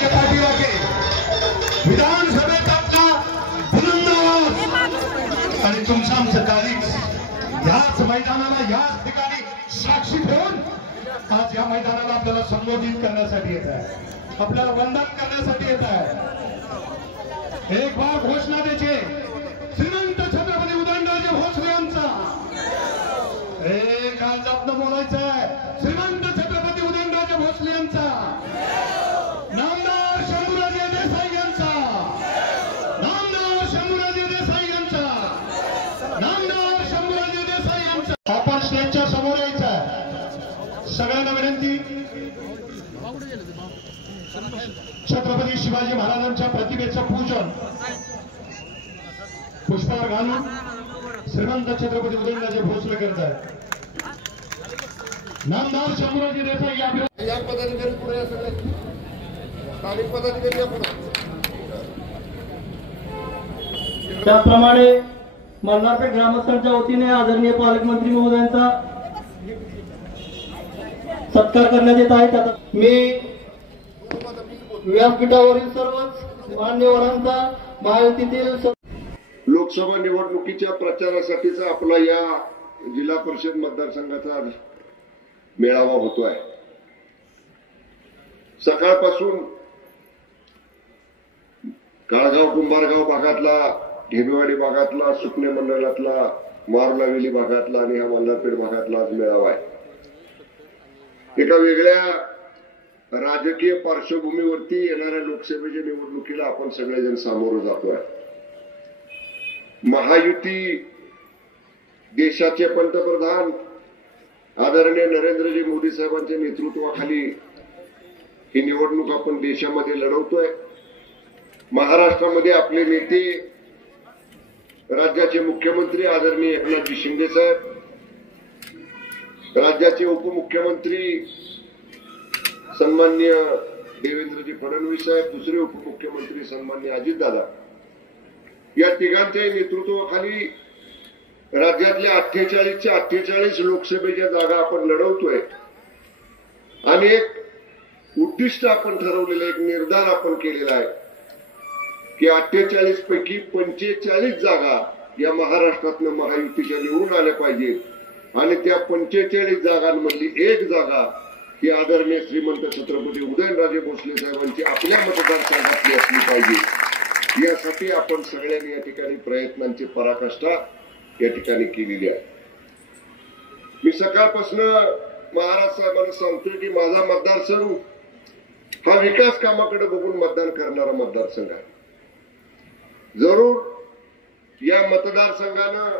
के पाठीमागे विधानसभेत आपला बुलंद आवाज आणि तुमचं आमचं काळीच याच मैदानाला याच ठिकाणी साक्षी ठेवून आज या मैदानाला आपल्याला संबोधित करण्यासाठी येत आहे, आपल्याला वंदन करण्यासाठी येत आहे। एक बार घोषणा द्यायची, श्रीमंत छत्रपती उदयनराजे भोसले यांचा एक आज आपण बोलायचं आहे, श्रीमंत छत्रपती उदयनराजे भोसले यांचा, नामदार शंभूराजे देसाई यांचा, नामदार शंभूराजे देसाई यांचा, नामदार शंभूराजे देसाई यांचा। आपण स्टेजच्या समोर यायचं आहे। सगळ्यांना विनंती, छत्रपती शिवाजी महाराजांच्या प्रतिमेचं पूजन पुष्पहार घालून श्रीमंत छत्रपती उदयनराजे भोसले करत आहेत। नामदार शंभूराजे देसाई या पदाधिकारी पुढे या, सगळे स्थानिक पदाधिकारी या पुढे। त्याप्रमाणे मल्हारपेठ ग्रामस्थांच्या वतीने आदरणीय पालकमंत्री महोदयांचा सत्कार करण्यात येत आहे। त्यात मी व्यासपीठावरील सर्वच मान्यवरांचा महायुतीतील लोकसभा निवडणुकीच्या प्रचारासाठीचा आपला या जिल्हा परिषद मतदारसंघाचा मेळावा होतोय। सकाळपासून काळगाव कुंभारगाव भागातला, ढेबेवाडी भागातला, सुकणे मंडळातला, मारुलावेली भागातला आणि हा मल्हारपेठ भागातला आज मेळावा आहे। एका वेगळ्या राजकीय पार्श्वभूमीवरती येणाऱ्या लोकसभेच्या निवडणुकीला आपण सगळेजण सामोरं जातोय। महायुती, देशाचे पंतप्रधान आदरणीय नरेंद्रजी मोदी साहेबांच्या नेतृत्वाखाली ही निवडणूक आपण देशामध्ये लढवतोय। महाराष्ट्रामध्ये आपले नेते, राज्याचे मुख्यमंत्री आदरणीय एकनाथजी शिंदे साहेब, राज्याचे उपमुख्यमंत्री सन्माननीय देवेंद्रजी फडणवीस साहेब, दुसरे उपमुख्यमंत्री सन्माननीय अजितदादा, या तिघांच्या नेतृत्वाखाली राज्यातल्या 48च्या 48 लोकसभेच्या जागा आपण लढवतोय आणि एक उद्दिष्ट आपण ठरवलेलं, एक निर्धार आपण केलेला आहे की 48 पैकी 45 जागा या महाराष्ट्रातनं महायुतीच्या निवडून आल्या पाहिजेत आणि त्या 45 जागांमधली एक जागा ही आदरणीय श्रीमंत छत्रपती उदयनराजे भोसले साहेबांची आपल्या मतदारसंघातली असली पाहिजे। यासाठी आपण सगळ्यांनी या ठिकाणी प्रयत्नांची पराकाष्ठा या ठिकाणी केलेली आहे। मी सकाळपासून महाराज साहेबांना सांगतोय की माझा मतदारसंघ हा विकास कामाकडे बघून मतदान करणारा मतदारसंघ आहे। जरूर या मतदारसंघानं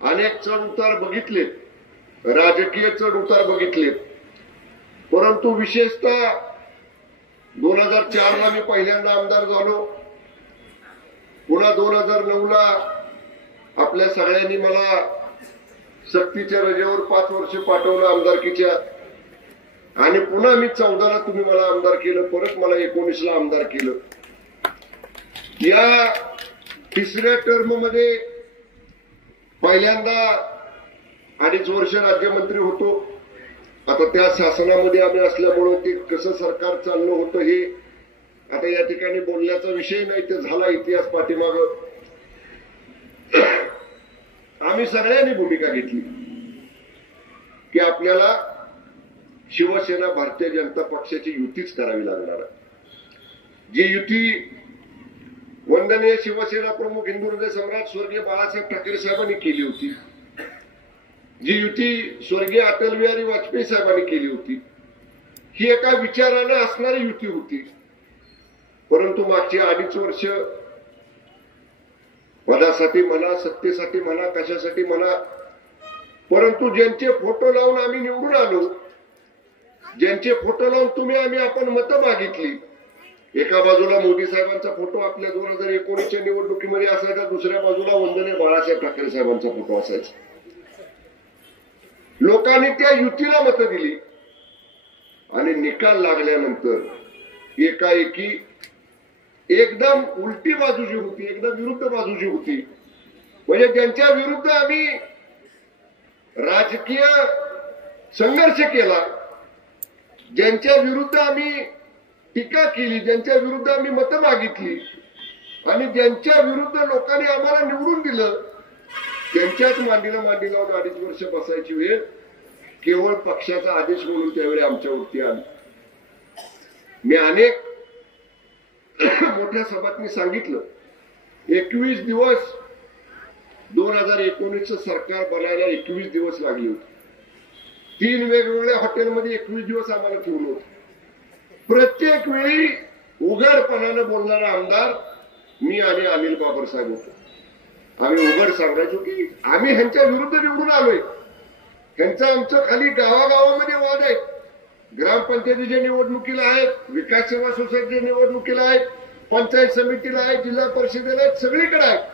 अनेक चढ उतार बघितले, राजकीय चढ उतार बघितले, परंतु विशेषतः 2004ला मी पहिल्यांदा आमदार झालो, पुन्हा 2009ला आपल्या सगळ्यांनी मला सक्तीच्या रजेवर 5 वर्ष पाठवलं आमदारकीच्या, आणि पुन्हा मी 14ला तुम्ही मला आमदार केलं, परत मला 19ला आमदार केलं। या तिसऱ्या टर्म मध्ये पहिल्यांदा 2.5 वर्ष राज्यमंत्री होतो। आता त्या शासनामध्ये आम्ही असल्यामुळे ते कसं सरकार चाललं होतं हे आता या ठिकाणी बोलण्याचा विषय नाही, ते झाला इतिहास पाठीमाग। आम्ही सगळ्यांनी भूमिका घेतली की आपल्याला शिवसेना भारतीय जनता पक्षाची युतीच करावी लागणार आहे। जी युती वंदनीय शिवसेना प्रमुख हिंदू हृदय सम्राट स्वर्गीय बाळासाहेब ठाकरे साहेबांनी केली होती, जी युती स्वर्गीय अटल बिहारी वाजपेयी साहेबांनी केली होती, ही एका विचाराने असणारी युती होती। परंतु मागची 2.5 वर्ष पदासाठी म्हणा, सत्तेसाठी म्हणा, कशासाठी म्हणा, परंतु ज्यांचे फोटो लावून आम्ही निवडून आलो, ज्यांचे फोटो लावून आपण मतं मागितली, एका बाजूला मोदी साहेबांचा फोटो आपल्या 2019च्या निवडणुकीमध्ये असायचा, दुसऱ्या बाजूला वंदनीय बाळासाहेब ठाकरे साहेबांचा फोटो असायचा। लोकांनी त्या युतीला मतं दिली आणि निकाल लागल्यानंतर एकाएकी एकदम उलटी बाजूची होती, एकदम विरुद्ध बाजूची होती। म्हणजे ज्यांच्या विरुद्ध आम्ही राजकीय संघर्ष केला, ज्यांच्या विरुद्ध आम्ही टीका केली, ज्यांच्या विरुद्ध आम्ही मतं मागितली आणि ज्यांच्या विरुद्ध लोकांनी आम्हाला निवडून दिलं, त्यांच्याच मांडीला मांडी लावून 2.5 वर्ष बसायची वेळ केवळ पक्षाचा आदेश म्हणून त्यावेळी आमच्यावरती आली. मी अनेक मोठ्या सभांनी सांगितलं, 21 दिवस 2019चं सरकार बनायला 21 दिवस लागले होते. 3 वेगवेगळ्या हॉटेलमध्ये 21 दिवस आम्हाला ठेवलं होतं. प्रत्येक वेळी उघडपणानं बोलणारा आमदार मी आणि अनिल बाबर साहेब होतो. आम्ही उघड सांगायचो की आम्ही ह्यांच्या विरुद्ध निवडून आलोय. ह्यांचा आमचं खाली गावागावामध्ये वाद आहे. ग्रामपंचायतीच्या निवडणुकीला आहेत, विकास सेवा सोसायटीच्या निवडणुकीला आहेत, पंचायत समितीला आहेत, जिल्हा परिषदेला आहेत, सगळीकडे आहेत.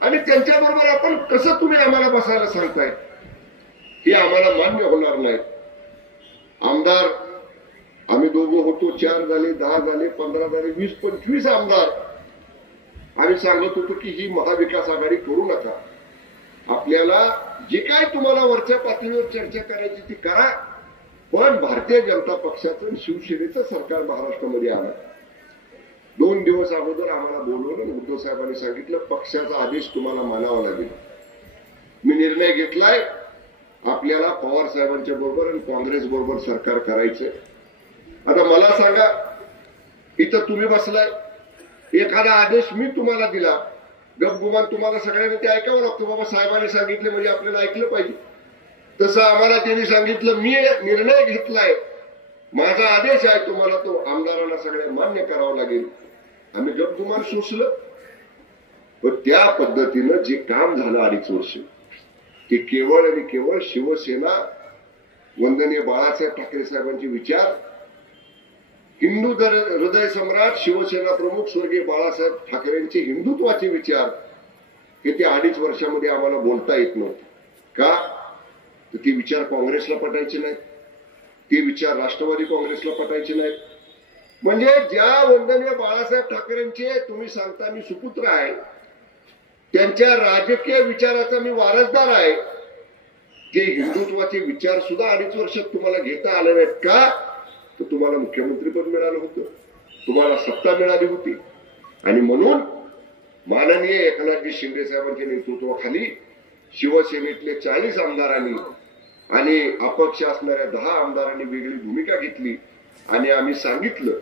आणि त्यांच्याबरोबर आपण कसं तुम्ही आम्हाला बसायला सांगताय, हे आम्हाला मान्य होणार नाही. आमदार आम्ही दोघं होतो, 4 झाले, 10 झाले, 15 झाले, 20, 25 आमदार. आम्ही सांगत होतो की ही महाविकास आघाडी करू नका. आपल्याला जे काय तुम्हाला वरच्या पातळीवर चर्चा करायची ती करा, पण भारतीय जनता पक्षाचं आणि शिवसेनेचं सरकार महाराष्ट्रामध्ये आलं. 2 दिवस अगोदर आम्हाला बोलवलं. उद्धव साहेबांनी सांगितलं पक्षाचा आदेश तुम्हाला मानावा लागेल. मी निर्णय घेतलाय, आपल्याला पवार साहेबांच्या बरोबर आणि काँग्रेस बरोबर सरकार करायचंय. आता मला सांगा, इथं तुम्ही बसलाय, एखादा आदेश मी तुम्हाला दिला, गपगुमान तुम्हाला सगळ्यांना ते ऐकावं लागतं. बाबा साहेबांनी सांगितलं म्हणजे आपल्याला ऐकलं पाहिजे. तसं आम्हाला त्यांनी सांगितलं, मी निर्णय घेतलाय, माझा आदेश आहे तुम्हाला, तो आमदारांना सगळ्या मान्य करावा लागेल. आम्ही गपगुमान सोसलं. पण त्या पद्धतीनं जे काम झालं 2.5 वर्ष, ते केवळ आणि केवळ शिवसेना, वंदनीय बाळासाहेब ठाकरे साहेबांचे विचार, हिंदू हृदय सम्राट शिवसेना प्रमुख स्वर्गीय बाळासाहेब ठाकरेंचे हिंदुत्वाचे विचार, हे ते 2.5 वर्षामध्ये आम्हाला बोलता येत नव्हते. का? तर ते विचार काँग्रेसला पटायचे नाहीत, ते विचार राष्ट्रवादी काँग्रेसला पटायचे नाहीत. म्हणजे ज्या वंदनीय बाळासाहेब ठाकरेंचे तुम्ही सांगता मी सुपुत्र आहे, त्यांच्या राजकीय विचाराचा मी वारसदार आहे, ते हिंदुत्वाचे विचार सुद्धा 2.5 वर्षात तुम्हाला घेता आले नाहीत. का? तर तुम्हाला मुख्यमंत्रीपद मिळालं होतं, तुम्हाला सत्ता मिळाली होती. आणि म्हणून माननीय एकनाथजी शिंदे साहेबांच्या नेतृत्वाखाली शिवसेनेतले 40 आमदारांनी आणि अपक्ष असणाऱ्या 10 आमदारांनी वेगळी भूमिका घेतली. आणि आम्ही सांगितलं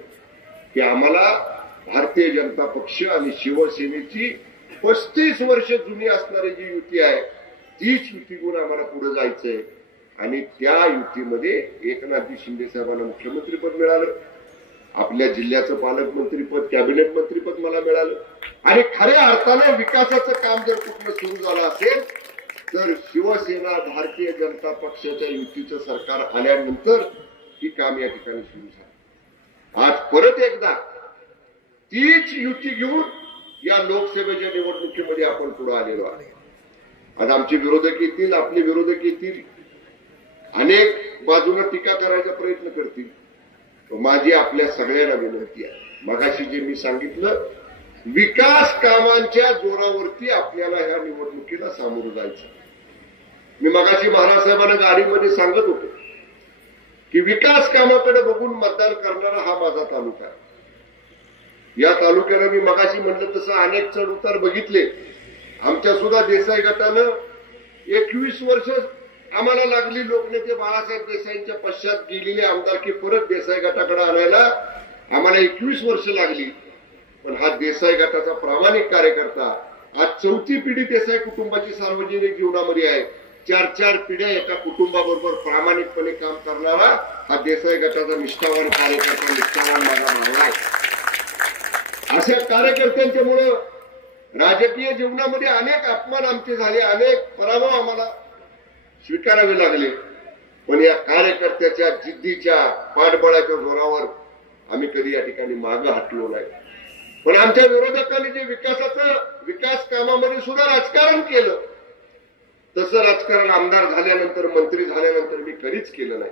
की आम्हाला भारतीय जनता पक्ष आणि शिवसेनेची 35 वर्ष जुनी असणारी जी युती आहे, तीच युती घेऊन आम्हाला पुढे जायचंय. आणि त्या युतीमध्ये एकनाथजी शिंदे साहेबांना मुख्यमंत्रीपद मिळालं, आपल्या जिल्ह्याचं पालकमंत्रीपद, कॅबिनेट मंत्रीपद मला मिळालं. आणि खऱ्या अर्थाने विकासाचं काम जर कुठलं सुरू झालं असेल तर शिवसेना भारतीय जनता पक्षाच्या युतीचं सरकार आल्यानंतर ही काम या ठिकाणी सुरू झाली. आज परत एकदा तीच युती घेऊन या लोकसभेच्या निवडणुकीमध्ये आपण पुढे आलेलो आहे. आज आमचे विरोधक येतील, आपले विरोधक येतील, अनेक बाजूने टीका करायचा प्रयत्न करतील. माझी आपल्या सगळ्यांना विनंती आहे, मगाशी जे मी सांगितलं, विकास कामांच्या जोरावरती आपल्याला ह्या निवडणुकीला सामोरं जायचं. मी मगाशी महाराज साहेबांना गाडीमध्ये सांगत होतो की विकास कामाकडे बघून मतदान करणारा हा माझा तालुका आहे. या तालुक्याला मी मगाशी म्हटलं तसं अनेक चढ उतार बघितले. आमच्या सुद्धा देसाई गटानं 21 वर्ष आम्हाला लागली लोकनेते बाळासाहेब देसाईंच्या पश्चात गेलेले आमदारकी परत देसाई गटाकडे आणायला आम्हाला 21 वर्ष लागली. पण हा देसाई गटाचा प्रामाणिक कार्यकर्ता आज 4थी पिढी देसाई कुटुंबाची सार्वजनिक जीवनामध्ये आहे. 4 पिढ्या एका कुटुंबाबरोबर प्रामाणिकपणे काम करणारा हा देसाई गटाचा निष्ठावान कार्यकर्ता, निष्ठावान माझा भाव आहे. अशा कार्यकर्त्यांच्यामुळे राजकीय जीवनामध्ये अनेक अपमान आमचे झाले, अनेक पराभव आम्हाला स्वीकारावे लागले. पण या कार्यकर्त्याच्या जिद्दीच्या पाठबळाच्या जोरावर आम्ही कधी या ठिकाणी मागं हटलो नाही. पण आमच्या विरोधकांनी जे विकास कामामध्ये सुद्धा राजकारण केलं, तसं राजकारण आमदार झाल्यानंतर, मंत्री झाल्यानंतर मी कधीच केलं नाही.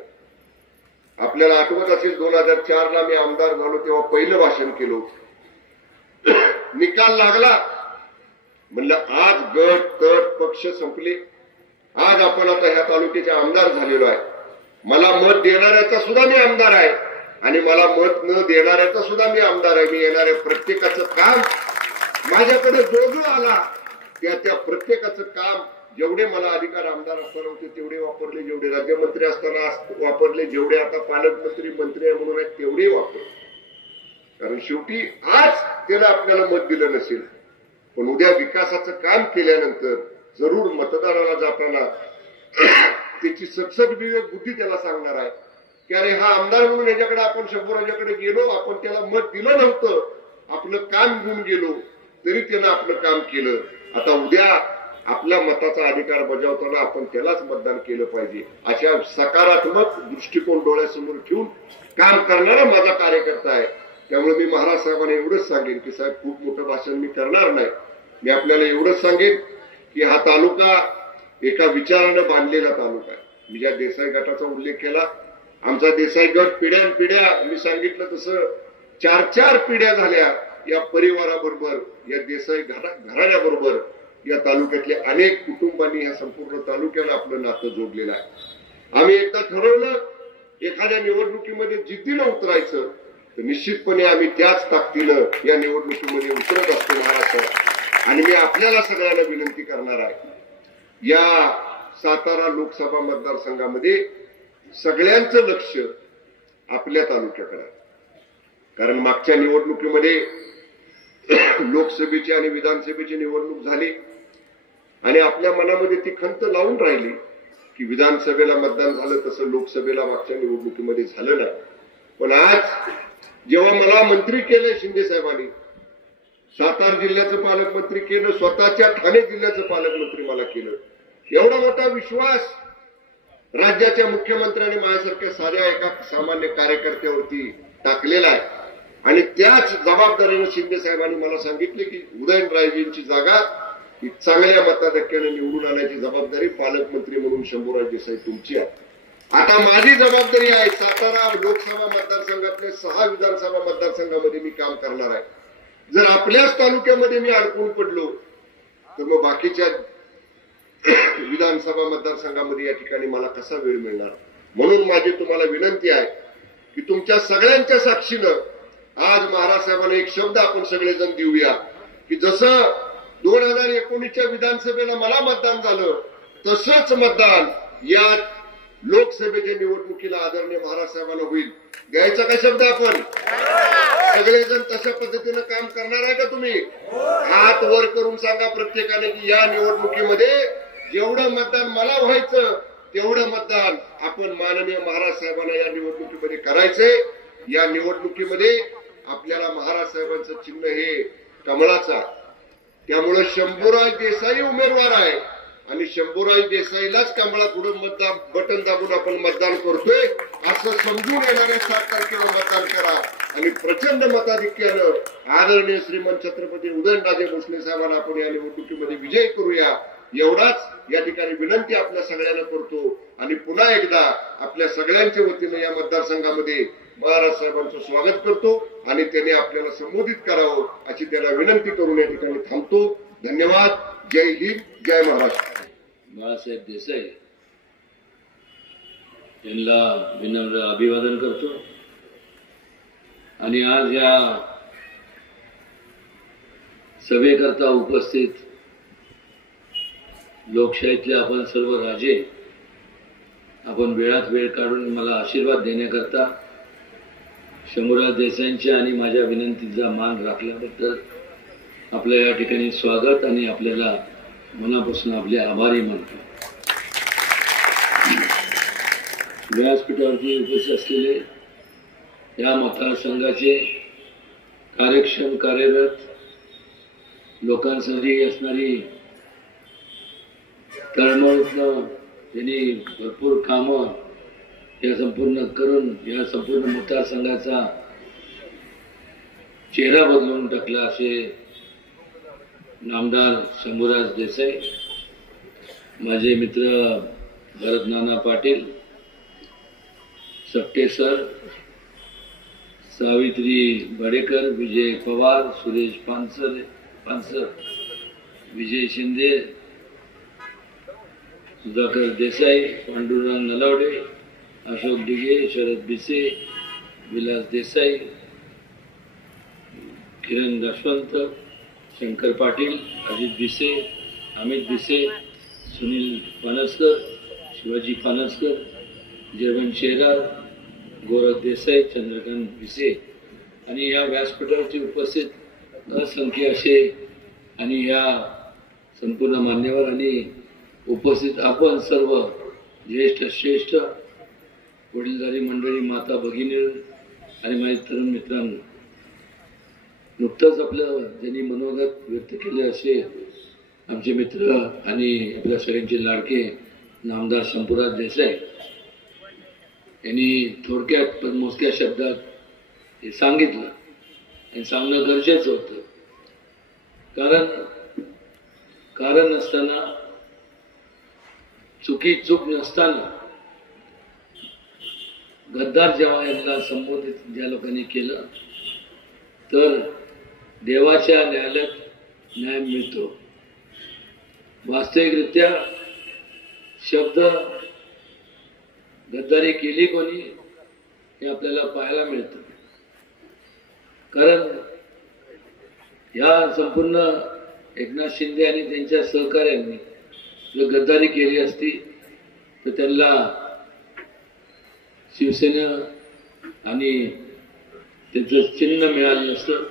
आपल्याला आठवत असेल 2004ला मी आमदार झालो तेव्हा पहिलं भाषण केलं. निकाल लागला, म्हणलं आज गट तट पक्ष संपले, आज आपण आता ह्या तालुक्याचे आमदार झालेलो आहे. मला मत देणाऱ्याचा सुद्धा मी आमदार आहे आणि मला मत न देणाऱ्याचा सुद्धा मी आमदार आहे. मी येणाऱ्या प्रत्येकाचं काम माझ्याकडे जो आला त्या प्रत्येकाचं काम जेवढे मला अधिकार आमदार असताना होते तेवढे वापरले, जेवढे राज्यमंत्री असताना वापरले, जेवढे आता पालकमंत्री मंत्री आहे म्हणून आहेत तेवढे वापरले. कारण शेवटी आज त्याला आपल्याला मत दिलं नसेल, पण उद्या विकासाचं काम केल्यानंतर जरूर मतदाराला जाताना त्याची सटसट विवेक बुद्धी त्याला सांगणार आहे की अरे हा आमदार म्हणून याच्याकडे आपण शंभराच्याकडे गेलो, आपण त्याला मत दिलं नव्हतं, आपलं काम घेऊन गेलो तरी त्यानं आपलं काम केलं. आता उद्या आपल्या मताचा अधिकार बजावताना आपण त्यालाच मतदान केलं पाहिजे. अशा सकारात्मक दृष्टिकोन डोळ्यासमोर ठेवून काम करणारा माझा कार्यकर्ता आहे. त्यामुळे मी महाराज साहेबांना एवढंच सांगेन की साहेब खूप मोठं भाषण मी करणार नाही. मी आपल्याला एवढंच सांगेन की हा तालुका एका विचारानं बांधलेला तालुका आहे. मी ज्या देसाई गटाचा उल्लेख केला, आमचा देसाई गट पिढ्यानपिढ्या मी सांगितलं तसं 4-4 पिढ्या झाल्या या परिवाराबरोबर, या देसाई घराण्याबरोबर या तालुक्यातल्या अनेक कुटुंबांनी या संपूर्ण तालुक्याला आपलं नातं जोडलेलं आहे. आम्ही एकदा ठरवलं एखाद्या निवडणुकीमध्ये जिद्दीनं उतरायचं तर निश्चितपणे आम्ही त्याच ताकदीनं या निवडणुकीमध्ये उतरत असतो महाराष्ट्रात. आणि मी आपल्याला सगळ्यांना विनंती करणार आहे, या सातारा लोकसभा मतदारसंघामध्ये सगळ्यांचं लक्ष आपल्या तालुक्याकडे आहे. कारण मागच्या निवडणुकीमध्ये लोकसभेची आणि विधानसभेची निवडणूक झाली आणि आपल्या मनामध्ये ती खंत लावून राहिली की विधानसभेला मतदान झालं तसं लोकसभेला मागच्या निवडणुकीमध्ये झालं नाही. पण आज जेव्हा मला मंत्री केलं शिंदे साहेबांनी, सातारा जिल्ह्याचं पालकमंत्री केलं, स्वतःच्या ठाणे जिल्ह्याचं पालकमंत्री मला केलं, एवढा मोठा विश्वास राज्याच्या मुख्यमंत्र्यांनी माझ्यासारख्या साऱ्या एका सामान्य कार्यकर्त्यावरती टाकलेला आहे. आणि त्याच जबाबदारीने शिंदे साहेबांनी मला सांगितले की उदयनराजेंची जागा ही चांगल्या मताधिक्याने निवडून आणायची जबाबदारी पालकमंत्री म्हणून शंभूराज देसाई तुमची आहे. आता माझी जबाबदारी आहे सातारा लोकसभा मतदारसंघातल्या 6 विधानसभा मतदारसंघामध्ये मी काम करणार आहे. जर आपल्याच तालुक्यामध्ये मी अडकून पडलो तर मग बाकीच्या विधानसभा मतदारसंघामध्ये या ठिकाणी मला कसा वेळ मिळणार. म्हणून माझी तुम्हाला विनंती आहे की तुमच्या सगळ्यांच्या साक्षीनं आज महाराज साहेबांना एक शब्द आपण सगळेजण देऊया की जसं 2019च्या विधानसभेला मला मतदान झालं तसंच मतदान या लोकसभेच्या निवडणुकीला आदरणीय महाराज साहेबांना होईल. द्यायचा का शब्द आपण सगळेजण तशा पद्धतीनं काम करणार आहे का तुम्ही? हात वर करून सांगा प्रत्येकाने की या निवडणुकीमध्ये जेवढं मतदान मला व्हायचं तेवढं मतदान आपण माननीय महाराज साहेबांना या निवडणुकीमध्ये करायचंय. या निवडणुकीमध्ये आपल्याला महाराज साहेबांचं चिन्ह हे कमळाचा, त्यामुळे शंभूराज देसाई उमेदवार आहे आणि शंभूराज देसाईलाच कमळा पुढे मतदान बटन दाबून आपण मतदान करतोय असं समजून येणाऱ्या 7 तारखेला मतदान करा आणि प्रचंड मताधिक्यानं आदरणीय श्रीमंत छत्रपती उदयनराजे भोसले साहेबांना आपण या निवडणुकीमध्ये विजय करूया. एवढाच या ठिकाणी विनंती आपल्या सगळ्यांना करतो आणि पुन्हा एकदा आपल्या सगळ्यांच्या वतीनं या मतदारसंघामध्ये महाराज साहेबांचं स्वागत करतो आणि त्याने आपल्याला संबोधित करावं अशी त्याला विनंती करून या ठिकाणी थांबतो. धन्यवाद. जय हिंद, जय महाराष्ट्र. बाळासाहेब देसाई यांना विनम्र अभिवादन करतो आणि आज या सभेकरता उपस्थित लोकशाहीतले आपण सर्व राजे, आपण वेळात वेळ काढून मला आशीर्वाद देण्याकरता शंभूराज देसाईंच्या आणि माझ्या विनंतीचा मान राखल्याबद्दल आपलं या ठिकाणी स्वागत आणि आपल्याला मनापासून आपले आभारी मानतो. व्यासपीठावरती उपस्थित असलेले या मतदारसंघाचे कार्यक्षम कार्यरत लोकांसाठी असणारी तळमळीतनं त्यांनी भरपूर कामं या संपूर्ण करून या संपूर्ण मतदारसंघाचा चेहरा बदलून टाकला असे नामदार शंभूराज देसाई, माझे मित्र भरत नाना पाटील, सट्टे सर, सावित्री बडेकर, विजय पवार, सुरेश पानसर, विजय शिंदे, सुधाकर देसाई, पांडुरंग नलावडे, अशोक डिगे, शरद बिसे, विलास देसाई, किरण यशवंत, शंकर पाटील, अजित भिसे, अमित भिसे, सुनील पानसकर, शिवाजी पानसकर, जयवंत शेलार, गोरख देसाई, चंद्रकांत भिसे आणि या व्यासपीठावरती उपस्थित असंख्य असे आणि या संपूर्ण मान्यवर आणि उपस्थित आपण सर्व ज्येष्ठ श्रेष्ठ वडीलधारी मंडळी, माता भगिनी आणि माझे तरुण मित्रांनो, नुकतंच आपलं ज्यांनी मनोगत व्यक्त केले असे आमचे मित्र आणि आपल्या सगळ्यांचे लाडके नामदार शंभूराज देसाई यांनी थोडक्यात पण मोजक्या शब्दात हे सांगितलं आणि सांगणं गरजेचं होतं. कारण नसताना, चूक नसताना गद्दार जेव्हा यांना संबोधित ज्या लोकांनी केलं तर देवाच्या न्यायालयात न्याय मिळतो. वास्तविकरित्या शब्द गद्दारी केली कोणी हे आपल्याला पाहायला मिळतं. कारण या संपूर्ण एकनाथ शिंदे आणि त्यांच्या सहकार्यांनी जर गद्दारी केली असती तर त्यांना शिवसेना आणि त्याचं चिन्ह मिळालं नसतं.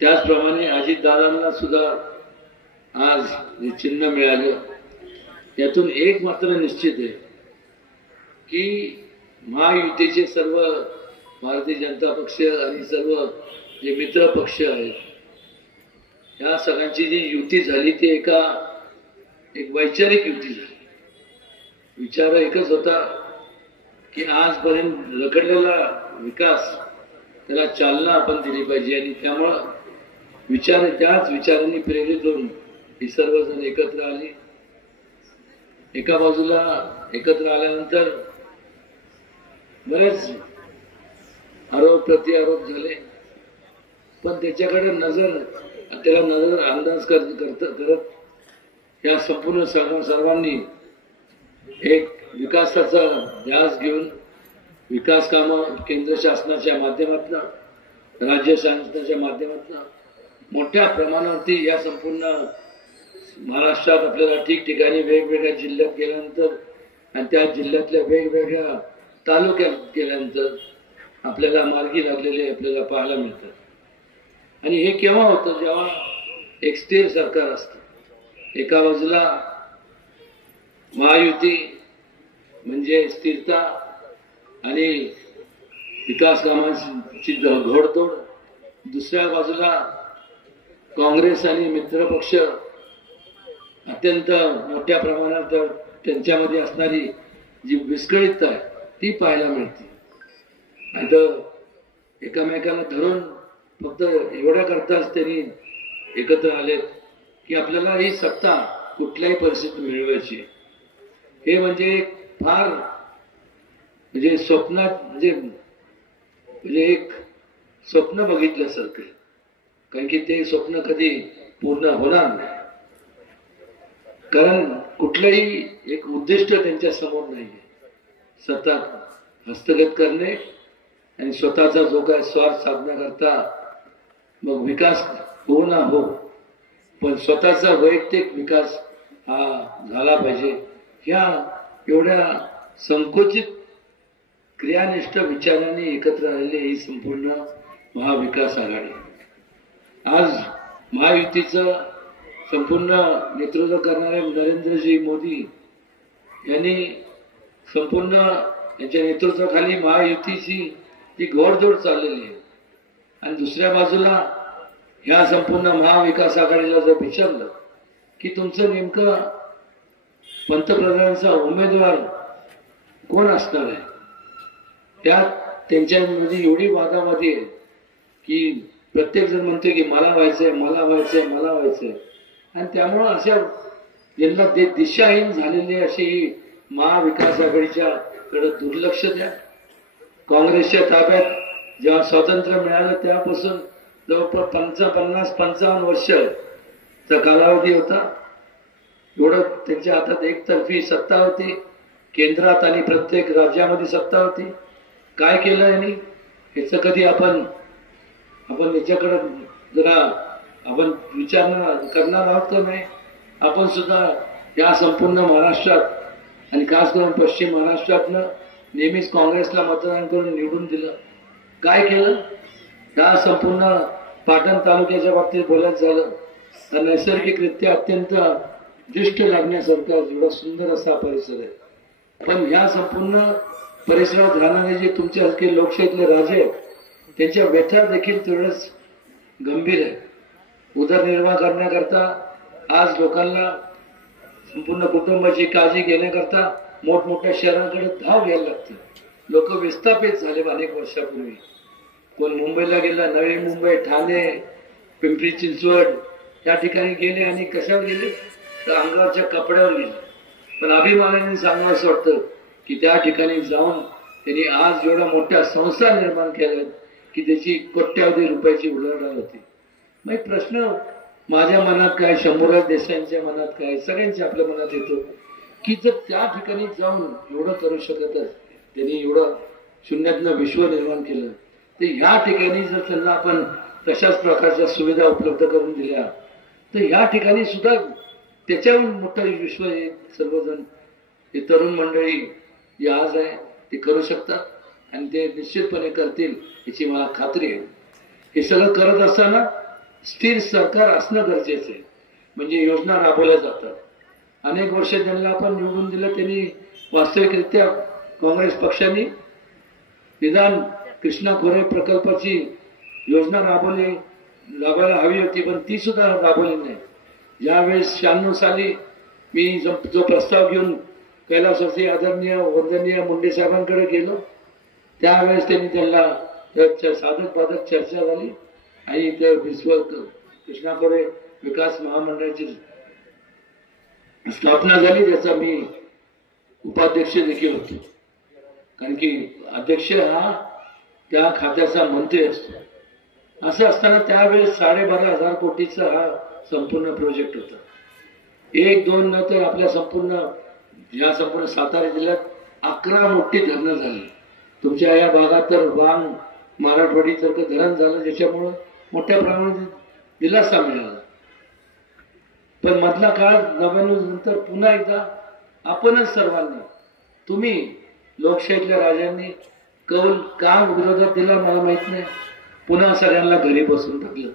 त्याचप्रमाणे अजितदादांना सुद्धा आज जे चिन्ह मिळालं त्यातून एक मात्र निश्चित आहे की महायुतीचे सर्व भारतीय जनता पक्ष आणि सर्व जे मित्र पक्ष आहेत या सगळ्यांची जी युती झाली ती एक वैचारिक युती झाली. विचार एकच होता की आजपर्यंत रखडलेला विकास त्याला चालना आपण दिली पाहिजे आणि त्यामुळं त्याच विचारांनी प्रेरित होऊन ही सर्वजण एकत्र आली. एका बाजूला एकत्र आल्यानंतर बरेच आरोप प्रत्यारोप झाले, पण त्याच्याकडे त्याला अंदाज करत या संपूर्ण सर्वांनी एक विकासाचा ध्यास घेऊन विकास कामं केंद्र शासनाच्या माध्यमातून, राज्य शासनाच्या माध्यमातून मोठ्या प्रमाणावरती या संपूर्ण महाराष्ट्रात आपल्याला ठिकठिकाणी वेगवेगळ्या जिल्ह्यात गेल्यानंतर आणि त्या जिल्ह्यातल्या वेगवेगळ्या तालुक्यात गेल्यानंतर आपल्याला मार्गी लागलेले आपल्याला पाहायला मिळतात. आणि हे केव्हा होतं? जेव्हा एक स्थिर सरकार असतं. एका बाजूला महायुती म्हणजे स्थिरता आणि विकास कामांची घोडतोड, दुसऱ्या बाजूला काँग्रेस आणि मित्रपक्ष अत्यंत मोठ्या प्रमाणात त्यांच्यामध्ये असणारी जी विस्कळीतता आहे ती पाहायला मिळते. आणि एकामेकाला धरून फक्त एवढ्या करताच त्यांनी एकत्र आलेत की आपल्याला ही सत्ता कुठल्याही परिस्थितीत मिळवायची. हे म्हणजे फार म्हणजे स्वप्नात म्हणजे एक स्वप्न बघितल्यासारखं, कारण की ते स्वप्न कधी पूर्ण होणार नाही. कारण कुठलंही एक उद्दिष्ट त्यांच्या समोर नाहीये. सतत हस्तगत करणे आणि स्वतःचा जो काय स्वार्थ साधण्याकरता मग विकास हो ना हो, पण स्वतःचा वैयक्तिक विकास हा झाला पाहिजे. ह्या एवढ्या संकुचित क्रियानिष्ठ विचारांनी एकत्र आलेली ही संपूर्ण महाविकास आघाडी. आज महायुतीचं संपूर्ण नेतृत्व करणारे नरेंद्रजी मोदी यांनी संपूर्ण यांच्या नेतृत्वाखाली महायुतीची जी घोडदौड चाललेली आहे. आणि दुसऱ्या बाजूला ह्या संपूर्ण महाविकास आघाडीला जर विचारलं की तुमचं नेमकं पंतप्रधानांचा उमेदवार कोण असणार आहे, त्यात त्यांच्यामध्ये एवढी वादावादी आहे की प्रत्येक जण म्हणते की मला व्हायचंय, मला व्हायचंय, मला व्हायचंय. आणि त्यामुळं अशा ज्यांना दिशाहीन झालेली अशी ही महाविकास आघाडीच्या कडे दुर्लक्ष द्या. काँग्रेसच्या ताब्यात जेव्हा स्वातंत्र्य मिळालं तेव्हापासून जवळपास 50-55 वर्षाचा कालावधी होता. एवढं त्यांच्या हातात एकतर्फी सत्ता होती, केंद्रात आणि प्रत्येक राज्यामध्ये सत्ता होती. काय केलं यांनी याचं कधी आपण याच्याकडे जरा आपण विचार करणार आहोत का नाही? आपण सुद्धा या संपूर्ण महाराष्ट्रात आणि खास करून पश्चिम महाराष्ट्रातनं नेहमीच काँग्रेसला मतदान करून निवडून दिलं. काय केलं? या संपूर्ण पाटण तालुक्याच्या बाबतीत बोलायचं झालं तर नैसर्गिकरित्या अत्यंत दृष्ट लागण्यासारखा एवढा सुंदर असा परिसर आहे. पण ह्या संपूर्ण परिसरात राहणारे जे तुमच्यासारखे लोकशाहीतले राजे आहेत त्यांच्या व्यथा देखील तेवढंच गंभीर आहे. उदरनिर्वाह करण्याकरता आज लोकांना संपूर्ण कुटुंबाची काळजी घेण्याकरता मोठमोठ्या शहरांकडे धाव घ्यायला लागते. लोक विस्थापित झाले अनेक वर्षापूर्वी. कोण मुंबईला गेला, नवी मुंबई, ठाणे, पिंपरी चिंचवड या ठिकाणी गेले आणि कशावर गेले तर अंगावरच्या कपड्यावर गेले. पण अभिमानाने सांगणं असं वाटतं की त्या ठिकाणी जाऊन त्यांनी आज एवढ्या मोठ्या संस्था निर्माण केल्या की त्याची कोट्यावधी रुपयाची उलाढाल होती. मग प्रश्न माझ्या मनात काय, शंभूराज देसाईंच्या मनात काय, सगळ्यांच्या आपल्या मनात येतो की जर त्या ठिकाणी जाऊन एवढं करू शकतच, त्यांनी एवढं शून्यातनं विश्व निर्माण केलं, तर ह्या ठिकाणी जर त्यांना आपण तशाच प्रकारच्या सुविधा उपलब्ध करून दिल्या तर ह्या ठिकाणी सुद्धा त्याच्याहून मोठं विश्व हे सर्वजण हे तरुण मंडळी जे आज आहे ते करू शकतात आणि ते निश्चितपणे करतील याची मला खात्री आहे. हे सगळं करत असताना स्थिर सरकार असणं गरजेचं आहे. म्हणजे योजना राबवल्या जातात. अनेक वर्ष ज्यांना आपण निवडून दिलं त्यांनी वास्तविकरित्या काँग्रेस पक्षाने निदान कृष्णा खोरे प्रकल्पाची योजना राबवायला हवी होती, पण ती सुद्धा राबवली नाही. ज्यावेळेस 96 साली मी जो प्रस्ताव घेऊन कैलासवासी आदरणीय वंदनीय मुंडे साहेबांकडे गेलो त्यावेळेस त्यांनी त्यांना साधक बाधक चर्चा झाली आणि ते कृष्णा खोरे विकास महामंडळाची स्थापना झाली, ज्याचा मी उपाध्यक्ष देखील होतो. कारण की अध्यक्ष हा त्या खात्याचा मंत्री असतो. असं असताना त्यावेळेस 12,500 कोटीचा हा संपूर्ण प्रोजेक्ट होता. 1-2 न तर आपल्या संपूर्ण सातारा जिल्ह्यात 11 मोठी धरणं झाली. तुमच्या या भागात तर वांग मराठवाडीसारखं धरण झालं ज्याच्यामुळं मोठ्या प्रमाणात दिलासा मिळाला. पण मधला काळ 99 नंतर पुन्हा एकदा आपणच सर्वांनी, तुम्ही लोकशाहीतल्या राजांनी कौल का विरोधात दिला मला माहित नाही, पुन्हा सगळ्यांना घरी बसून टाकलं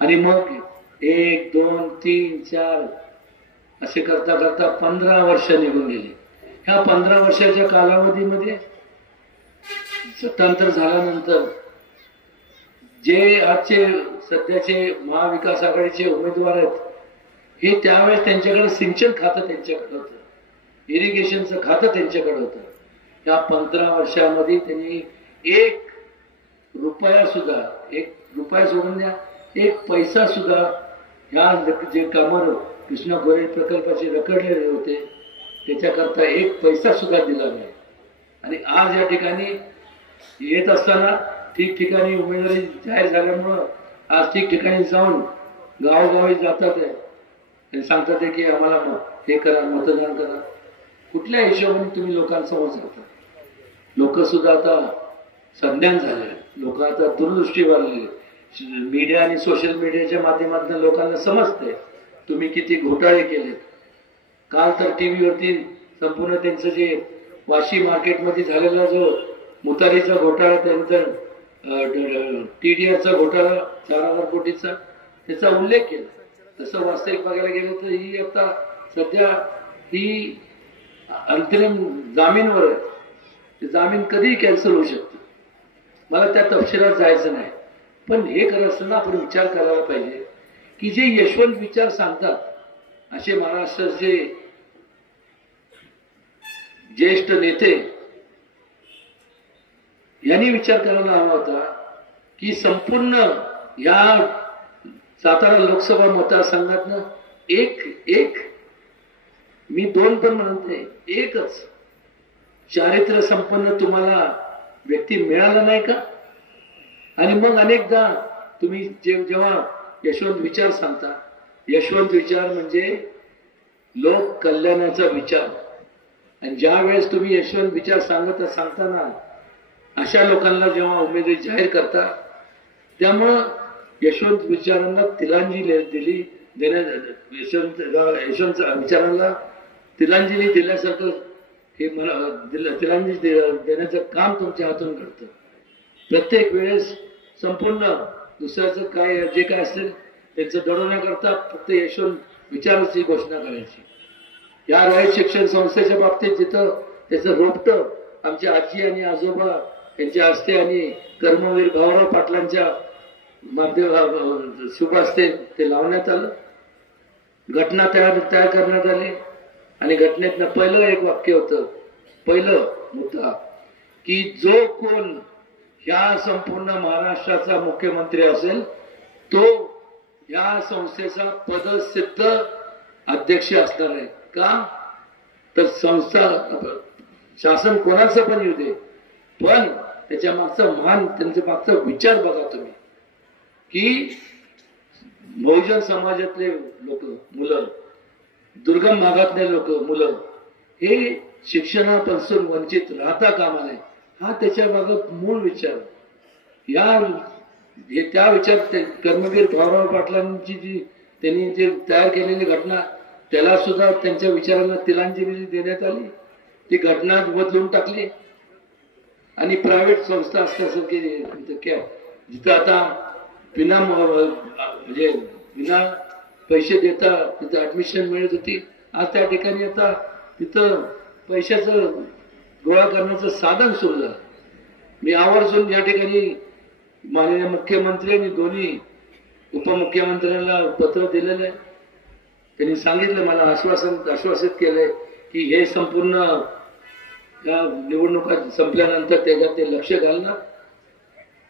आणि मग 1, 2, 3, 4 असे करता करता 15 वर्ष निघून गेले. ह्या 15 वर्षाच्या कालावधीमध्ये स्वतंत्र झाल्यानंतर जे आजचे सध्याचे महाविकास आघाडीचे उमेदवार आहेत हे त्यावेळेस त्यांच्याकडे सिंचन खातं त्यांच्याकडे होतं, इरिगेशनचं खातं त्यांच्याकडे होतं. या 15 वर्षामध्ये त्यांनी 1 रुपया सोडून द्या, 1 पैसा सुद्धा ह्या जे कामं कृष्णा खोरे प्रकल्पाचे रखडलेले होते त्याच्याकरता 1 पैसा सुद्धा दिला नाही. आणि आज या ठिकाणी येत असताना ठिकठिकाणी उमेदवारी जाहीर झाल्यामुळं आज ठिकठिकाणी जाऊन गावोगावी जातात आहे आणि सांगतात आहे की आम्हाला हे करा, मतदान करा. कुठल्या हिशोबाने तुम्ही लोकांसमोर जाता? लोक सुद्धा आता संज्ञान झाले, लोक आता दूरदृष्टी वाढलेली. मीडिया आणि सोशल मीडियाच्या माध्यमातून लोकांना समजते तुम्ही किती घोटाळे केलेत. काल तर टीव्हीवरती संपूर्ण त्यांचं जे वाशी मार्केटमध्ये झालेला जो मुतारीचा घोटाळा, त्यांचा TDRचा घोटाळा 4,000 कोटीचा, त्याचा उल्लेख केला. तसं वास्तविक बघायला गेलं तर ही आता सध्या ही अंतरिम जामीनवर आहे. ते जामीन कधीही कॅन्सल होऊ शकतो. मला त्या तपशिलात जायचं नाही, पण हे करत असताना आपण विचार करायला पाहिजे की जे यशवंत विचार सांगतात असे महाराष्ट्राचे ज्येष्ठ नेते यांनी विचार करायला हवा होता की संपूर्ण या सातारा लोकसभा मतदारसंघातनं एक मी 2 पण म्हणते, एकच चारित्र्य संपन्न तुम्हाला व्यक्ती मिळाला नाही का? आणि मग अनेकदा तुम्ही जेव्हा यशवंत विचार सांगता, यशवंत विचार म्हणजे लोक कल्याणाचा विचार. आणि ज्या वेळेस तुम्ही यशवंत विचार सांगताना अशा लोकांना जेव्हा उमेदवारी जाहीर करता, त्यामुळं यशवंत विचारांना तिलांजली दिली यशवंत विचारांना तिलांजली दिल्यासारखं हे मला तिलांजली देण्याचं काम तुमच्या हातून घडतं. प्रत्येक वेळेस संपूर्ण दुसऱ्याचं काय जे काय असेल त्यांचं दडवण्याकरता फक्त यशवंत विचाराची घोषणा करायची. या रयत शिक्षण संस्थेच्या बाबतीत जिथं त्याचं रोपटं आमच्या आजी आणि आजोबा यांच्या हस्ते आणि कर्मवीर भाऊराव पाटलांच्या शुभ हस्ते ते लावण्यात आलं. घटना तयार करण्यात आली आणि घटनेतनं पहिलं एक वाक्य होतं, पहिलं मुद्दा की जो कोण ह्या संपूर्ण महाराष्ट्राचा मुख्यमंत्री असेल तो या संस्थेचा पदसिद्ध अध्यक्ष असणार आहे. का तर संस्था शासन कोणाचं पण येऊ दे, पण त्याच्या मागचा मान त्यांच्या मागचा विचार बघा तुम्ही की बहुजन समाजातले लोक मुलं, दुर्गम भागातले लोक मुलं हे शिक्षणापासून वंचित राहता कामा नये, हा त्याच्या मागं मूळ विचार. त्या विचार कर्मवीर भाऊराव पाटलांची जी त्यांनी जे तयार केलेली घटना त्याला सुद्धा त्यांच्या विचारांना तिलांजली देण्यात आली. ती घटना बदलून टाकली आणि प्रायव्हेट संस्था असल्यासारखी जिथं आता विना पैसे देता तिथं ऍडमिशन मिळत होती, आज त्या ठिकाणी आता तिथं पैशाचं गोळा करण्याचं साधन सुरू झालं. मी आवर्जून या ठिकाणी माननीय मुख्यमंत्री आणि दोन्ही उपमुख्यमंत्र्यांना पत्र दिलेलं आहे. त्यांनी सांगितलं, मला आश्वासित केलंय की हे संपूर्ण या निवडणुका संपल्यानंतर त्याच्यात ते लक्ष घालणार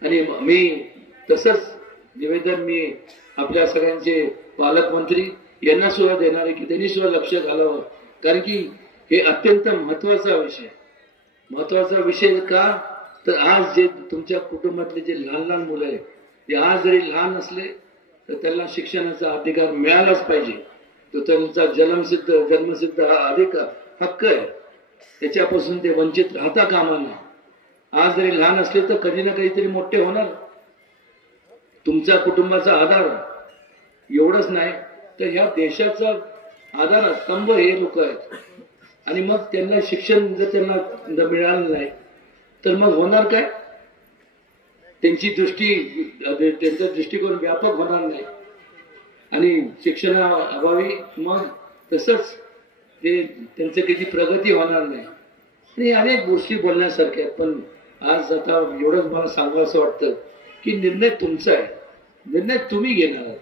आणि मी तसंच निवेदन मी आपल्या सगळ्यांचे पालकमंत्री यांना सुद्धा देणार आहे की त्यांनी सुद्धा लक्ष घालावं. कारण की हे अत्यंत महत्वाचा विषय का तर आज जे तुमच्या कुटुंबातले जे लहान मुलं आहेत ते आज जरी लहान असले तर त्यांना शिक्षणाचा अधिकार मिळालाच पाहिजे. तो त्यांचा जन्मसिद्ध हा अधिकार हक्क आहे, त्याच्यापासून ते वंचित राहता कामा नये. आज जरी लहान असले तर कधी ना कधीतरी मोठे होणार. तुमच्या कुटुंबाचा आधार एवढंच नाही तर ह्या देशाचा आधार स्तंभ हे लोक आहेत. आणि मग त्यांना शिक्षण जर त्यांना मिळालं नाही तर मग होणार काय? त्यांचा दृष्टिकोन व्यापक होणार नाही आणि शिक्षणाअभावी मग तसंच ते त्यांचं किती प्रगती होणार नाही. आणि अनेक गोष्टी बोलण्यासारख्या आहेत. पण आज आता एवढंच मला सांगावं असं वाटतं की निर्णय तुमचा आहे, निर्णय तुम्ही घेणार आहात.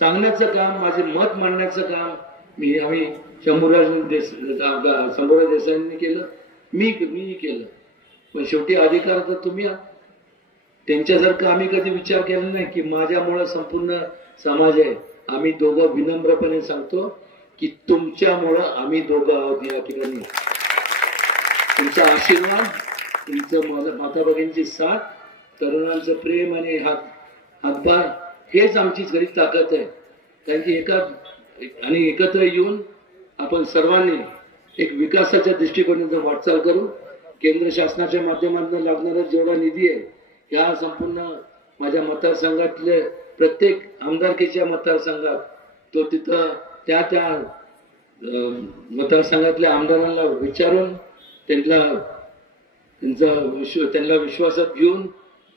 सांगण्याचं काम, माझे मत मांडण्याचं काम आम्ही शंभूराज देसाईंनी केलं, मी केलं. पण शेवटी अधिकार तर तुम्ही आहात. त्यांच्यासारखं आम्ही कधी विचार केला नाही की माझ्यामुळे संपूर्ण समाज आहे. आम्ही दोघं विनम्रपणे सांगतो की तुमच्यामुळं आम्ही दोघं आहोत. या ठिकाणी तुमचा आशीर्वाद, तुमचं माता भगिनींची साथ, तरुणांचं प्रेम आणि हातभार हेच आमची खरी ताकद आहे. कारण की एकत्र येऊन आपण सर्वांनी एक विकासाच्या दृष्टिकोनातून वाटचाल करू. केंद्र शासनाच्या माध्यमातून लागणारा जेवढा निधी आहे या संपूर्ण माझ्या मतदारसंघातले प्रत्येक आमदारकीच्या मतदारसंघात तो तिथं त्या मतदारसंघातल्या आमदारांना विचारून त्यांना विश्वासात घेऊन,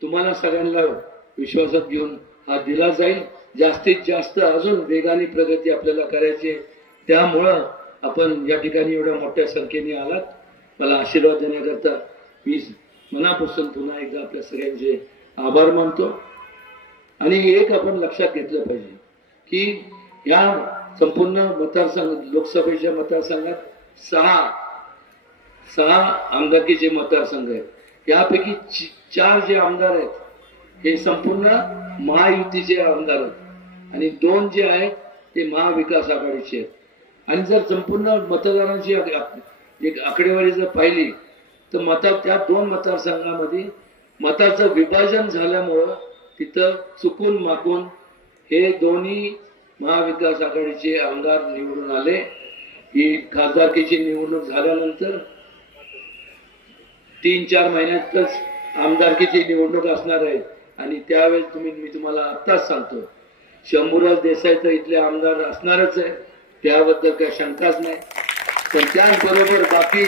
तुम्हाला सगळ्यांना विश्वासात घेऊन हा दिला जाईल. जास्तीत जास्त अजून वेगाने प्रगती आपल्याला करायची. त्यामुळं आपण या ठिकाणी एवढ्या मोठ्या संख्येने आलात. मला आशीर्वाद देण्याकरता मी मनापासून पुन्हा एकदा आपल्या सगळ्यांचे आभार मानतो. आणि एक आपण लक्षात घेतलं पाहिजे की या संपूर्ण मतदारसंघ, लोकसभेच्या मतदारसंघात सहा आमदारकीचे मतदारसंघ आहेत. यापैकी 4 जे आमदार आहेत हे संपूर्ण महायुतीचे आमदार आहेत आणि 2 जे आहेत ते महाविकास आघाडीचे आहेत. आणि जर संपूर्ण मतदारांची एक आकडेवारी जर पाहिली तर त्या 2 मतदारसंघामध्ये मताचं विभाजन झाल्यामुळं तिथं चुकून माकून हे दोन्ही महाविकास आघाडीचे आमदार निवडून आले. ही खासदारकीची निवडणूक झाल्यानंतर 3-4 महिन्यातच आमदारकीची निवडणूक असणार आहे आणि त्यावेळेस मी तुम्हाला आत्ताच सांगतो, शंभूराज देसाई तर इथले आमदार असणारच आहे, त्याबद्दल काही शंकाच नाही. पण त्याचबरोबर बाकी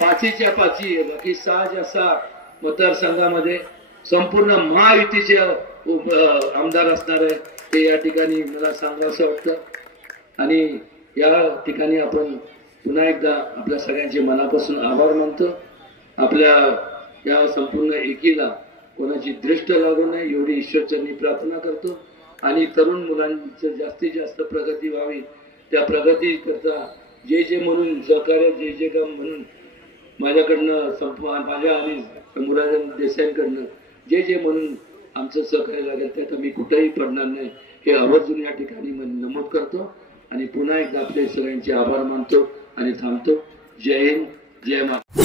5च्या 5 बाकी 6च्या 6 मतदारसंघामध्ये संपूर्ण महायुतीचे आमदार असणार आहे, ते या ठिकाणी मला सांगावंसं वाटतं. आणि या ठिकाणी आपण पुन्हा एकदा आपल्या सगळ्यांचे मनापासून आभार मानतो. आपल्या या संपूर्ण एकीला कोणाची दृष्ट लागू नये एवढी ईश्वरचरणी प्रार्थना करतो. आणि तरुण मुलांचं जास्तीत जास्त प्रगती व्हावी, त्या प्रगती करता जे म्हणून सहकार्य जे काम म्हणून माझ्याकडनं माझ्या आणि शंभूराज देसाईंकडनं जे म्हणून आमचं सहकार्य लागेल त्यात मी कुठेही पडणार नाही हे आवर्जून या ठिकाणी नमूद करतो. आणि पुन्हा एकदा आपले सगळ्यांचे आभार मानतो आणि थांबतो. जय हिंद, जय महाराष्ट्र.